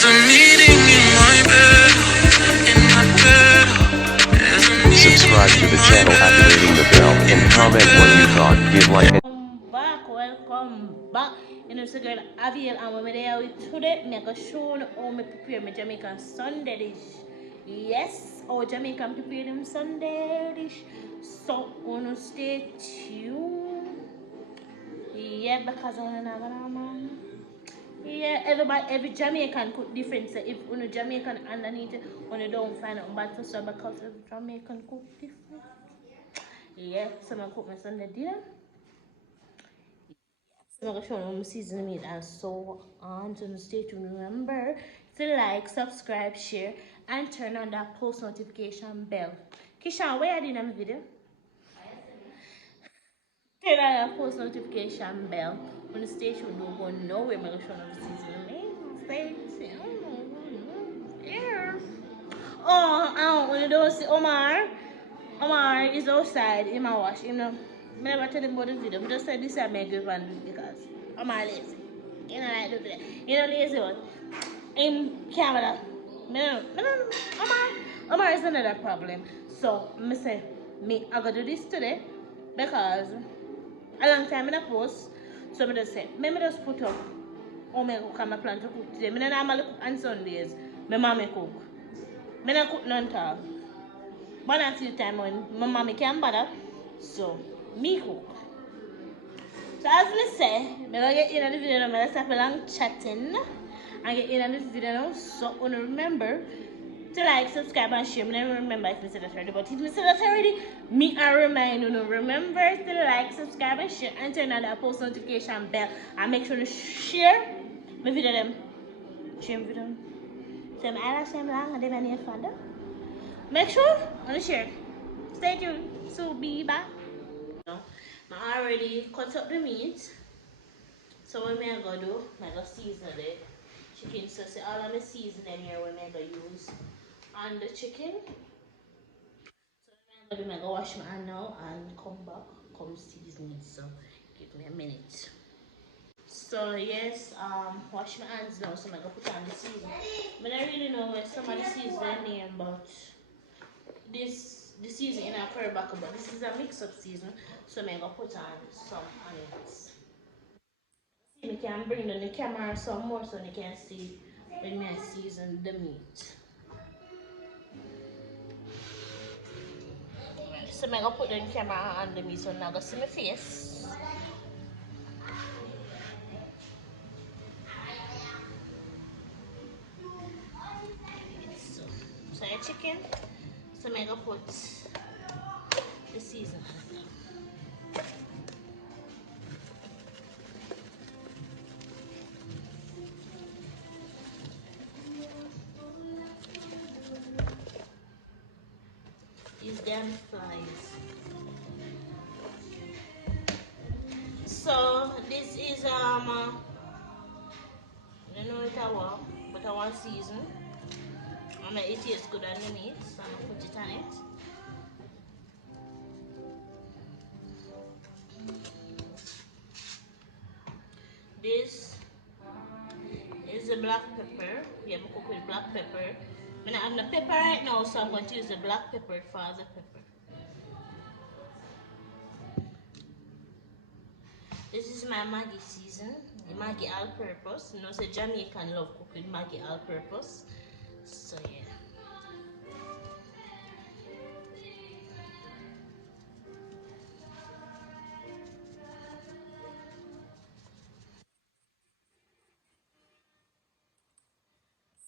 There's a meeting in my bed, in my bed. There's a meeting Subscribe to in the my channel, bed, activating the bell, in and my comment what you bed. thought. Give like and Welcome back. You know, so girl, Aviel, and when we're there with today, me go show you how me prepare my Jamaican Sunday dish. Yes, our Jamaican prepare them Sunday dish. So, wanna stay tuned. Yeah, because I'm not gonna man. Yeah, every Jamaican cook different. So if you Jamaican underneath it, when you don't find out bad to so because every Jamaican cook different. Yeah, so I cook my Sunday dinner. So I'm gonna show you season meat and so on. So stay tuned. Remember to like, subscribe, share, and turn on that post notification bell. Kishan, where are you in the video? Turn on that post notification bell. When the station don't go nowhere, I'm gonna show you the season meat. Stay tuned. Yeah. Oh, when you don't see Omar is outside in my wash. You know, I never tell him about the video. I just said this I make good one because Omar lazy. You know, like the video. You know, lazy one. In Canada. Omar is another problem. So, I say, I gotta do this today because a long time in a post. So, I just say, maybe just put up. Oh, my cook, I plan to cook today. I normally cook on Sundays. My mom cook. I don't cook none time. But at the time when my mommy can't bother, so me cook. So as me say, I'm gonna get in the video now, I'm gonna stop along chatting and get in the video now. So remember to like, subscribe and share. I don't remember if I said that already, but if I said that already, I remind you, remember to like, subscribe and share and turn on that post notification bell and make sure to share my video them. Share my video. So my eyelash them long and then I need father. Make sure and share. Stay tuned. So be back. I already cut up the meat. So what I'm gonna do, I'm gonna season the chicken. So see all of my seasoning here what I'm gonna use on the chicken. So what I'm gonna do, I'm gonna wash my hand now and come back, come season it. So give me a minute. So yes, wash my hands now, so I'm gonna put on the season. I don't really know where some of the season name, but this season in a curry back, but this is a mix-up season, so I'm gonna put on some on it. See, we can bring down the camera some more so you can see when I season the meat. So I'm gonna put the camera on the meat so now go see my face. So your chicken. So I'm gonna put the season on it. These damn flies. So this is I don't know it I want, but I want season. And it tastes good on the meat, so I'm gonna put it on it. This is the black pepper. We have to cook with black pepper. I don't have no pepper right now, so I'm going to use the black pepper for the pepper. This is my Maggi season, the Maggi all-purpose. You know, so Jamaican love cook with Maggi all-purpose. So yeah.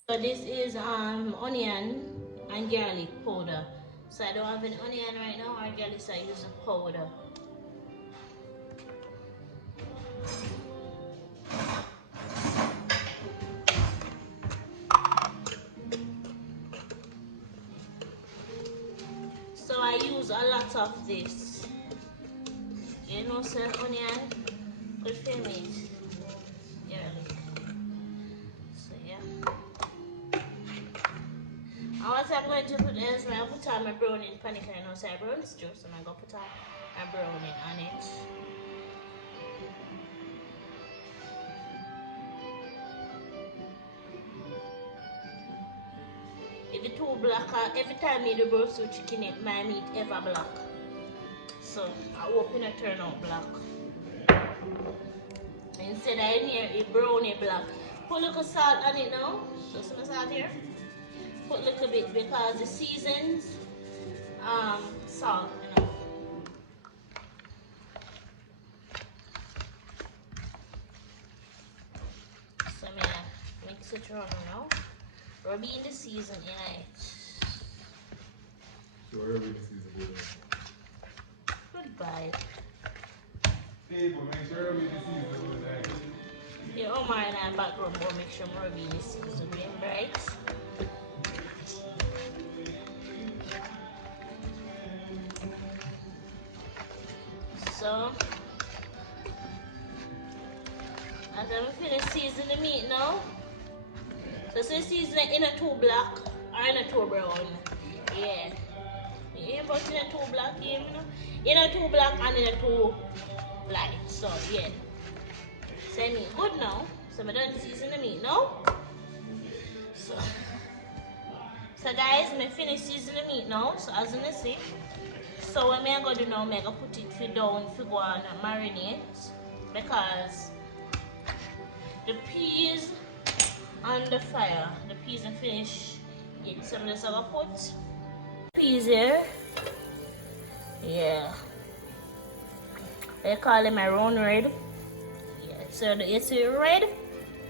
So this is onion and garlic powder. So I don't have an onion right now or garlic, so I use the powder. So I use a lot of this. You know, so onion, good for meat, garlic. So yeah. And what I'm going to put is I'm going to put on my browning panic and I know say brown stew, so I'm going to put on my browning on it. If it too black, every time me do roast chicken, my meat ever black. So I hope it turn out black. Instead I need a browny black. Put a little salt on it now. So some salt here. Put a little bit because the seasons salt, you know. So I'm gonna mix it around now. Rub in the season in it. So wherever the season is. Goodbye. People, make sure every the season is right. Yeah, oh my, and background will make sure more in the season, right? So, as I'm finish season the meat now. So since season in a too black or in a too brown. Yeah. Yeah, but in a too black, yeah, you know. In a too black and in a too light. So yeah. So meat good now. So I done season the meat now. So guys, I finish season the meat now. So as you see. So what I'm going to do now, I'm going to put it down to go and marinate because the peas on the fire, the peas are finished. So I'm just going to put peas here. Yeah. They call them a round red. Yeah. So you see red,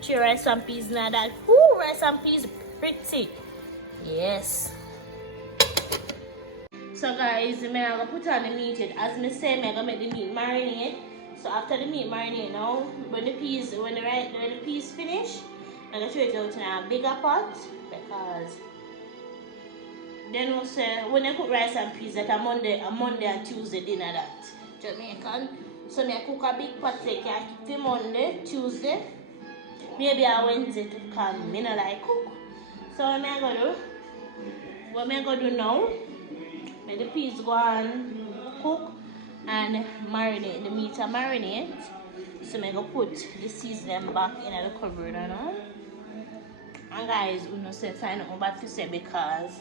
3 rice and peas now that. Whoo, rice and peas pretty. Yes. So guys, I'm gonna put on the meat. As I say, I'm gonna make the meat marinate. So after the meat marinate now, when the peas finish, I'm gonna throw it out in a bigger pot because then we'll say when I cook rice and peas that a Monday and Tuesday dinner that Jamaican. So I cook a big pot like for Monday, Tuesday, maybe a Wednesday to come. I don't like cook. So what I'm gonna do now? Let the peas go and cook and marinate. The meat and marinate. So I'm gonna put the seasoning back in the cupboard, you know. And guys, we don't say sign up bad to say because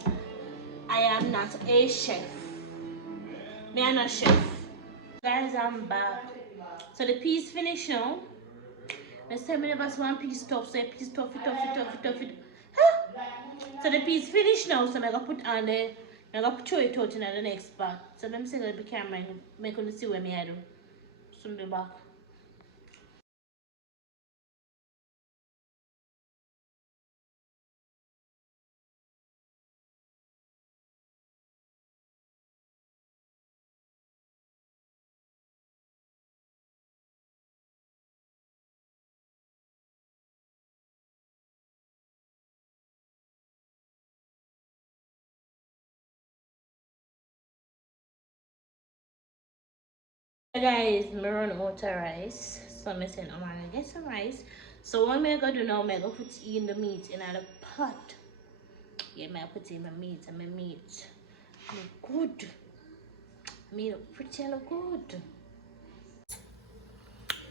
I am not a chef. Me am not chef. Guys, I'm back. So the peas finished now. Let's tell me never see one piece tough, so piece tough it. Huh? So the piece finished now, so I'm gonna put on the I'm gonna throw it out in the next part. So let me say that the camera make you see where me I do. Soon be back. Guys, I run out of rice. So I said, I'm gonna get some rice. So what I'm gonna do now, I'm gonna put in the meat in the pot. Yeah, I'm gonna put in my meat and my meat. Look good. Meat look pretty, look good.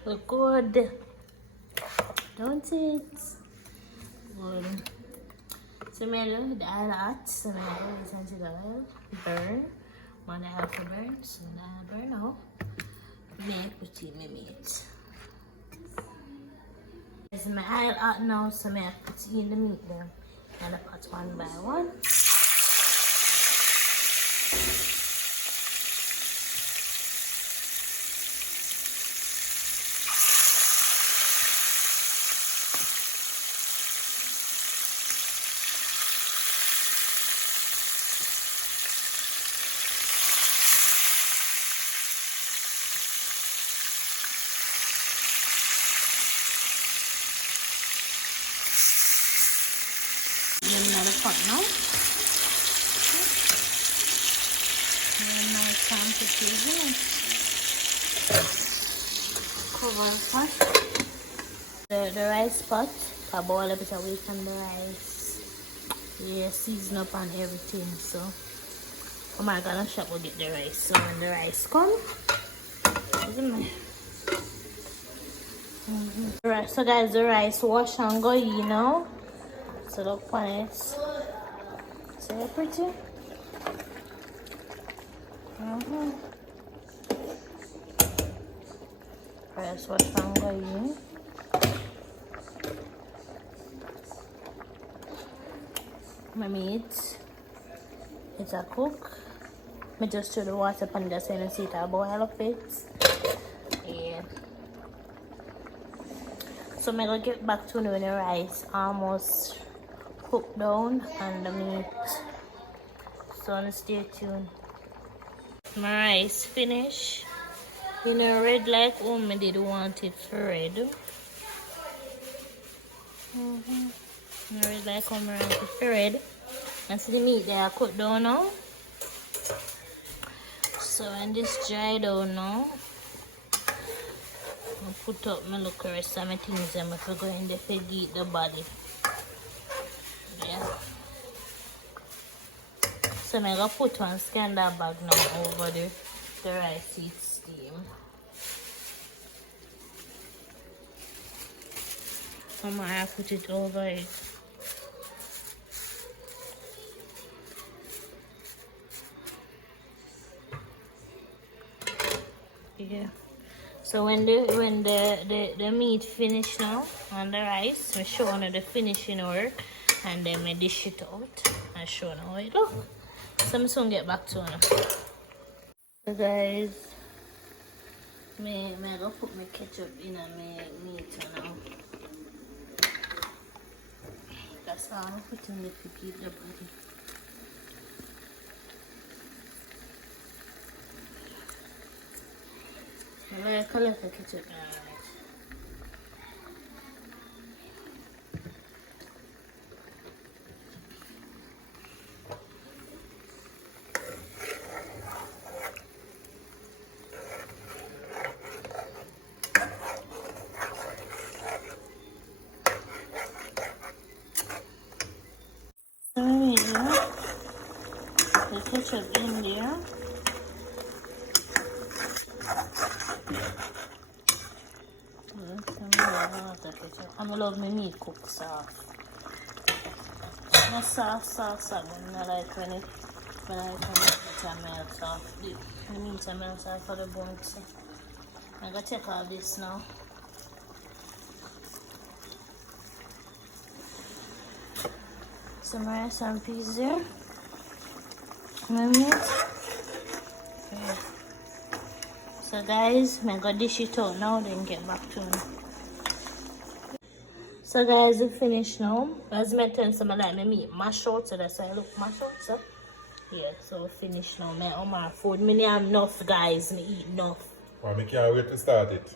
Look good. Don't it? Good. So I'm gonna do the oil hot. So I'm gonna listen to the oil burn. When I have to burn, so I burn out. Then I put in my meat. This is my oil hot now, so I put in the meat there. And I put one by one. Then another pot now. And now it's time to season it. Cover the pot. The rice pot. I boil a bit away from the rice. Yeah, season up and everything. So I'm gonna shop will get the rice. So when the rice come, isn't it? Right, so guys, the rice wash and go, you know. So look on it. See pretty? Press what I'm going. My meat. It's a cook. Me just throw the water pan just and see it a boil of it. Yeah. So I'm gonna get back to when the rice almost cooked down and the meat. So stay tuned. My rice finished. You know, red like me did want it for red. Red like me want it for red. And see the meat there I cut down now. So when this dry down now, I put up my look rest of my things and I go in the to eat the body. Yeah. So I'm gonna put one scandal bag now over the rice heat steam. I'm gonna put it over it. Yeah. So when the meat finish now on the rice, I show you the finishing work and then I dish it out and show you how it look. So I'm soon get back to you. So guys, I go put my ketchup in my meat now. That's all I'm putting it to keep the body. I'm going to collect the ketchup now. The ketchup in there. I love my meat cooked soft. Not soft, but I like when it melts off. The meat melts off for the bones. I'm gonna take all this now. Some rice and peas there. My meat. Yeah. So guys, I'm gonna dish it out now, then get back to it. So guys, we finished now. As I tell some like my meat mash out, so that's why I look mash out, so yeah, so we finished now. My food, me have enough guys, me eat enough. Well, I can't wait to start it.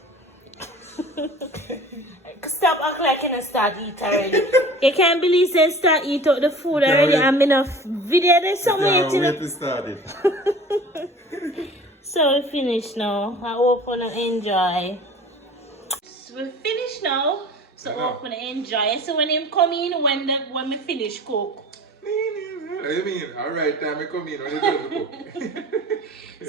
Stop acting like you don't start eat already. You can't believe they start eat out the food already. I'm enough video there somewhere. I can't wait to start it. So we finished now. I hope you enjoy. So we finished now. So I hope you enjoy. So when him come in, when we finish cook. What do you mean? Alright, time I come in when you do the cook.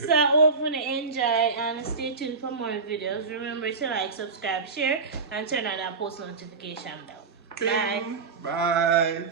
So I hope you enjoy and stay tuned for more videos. Remember to like, subscribe, share, and turn on that post notification bell. Bye. Bye.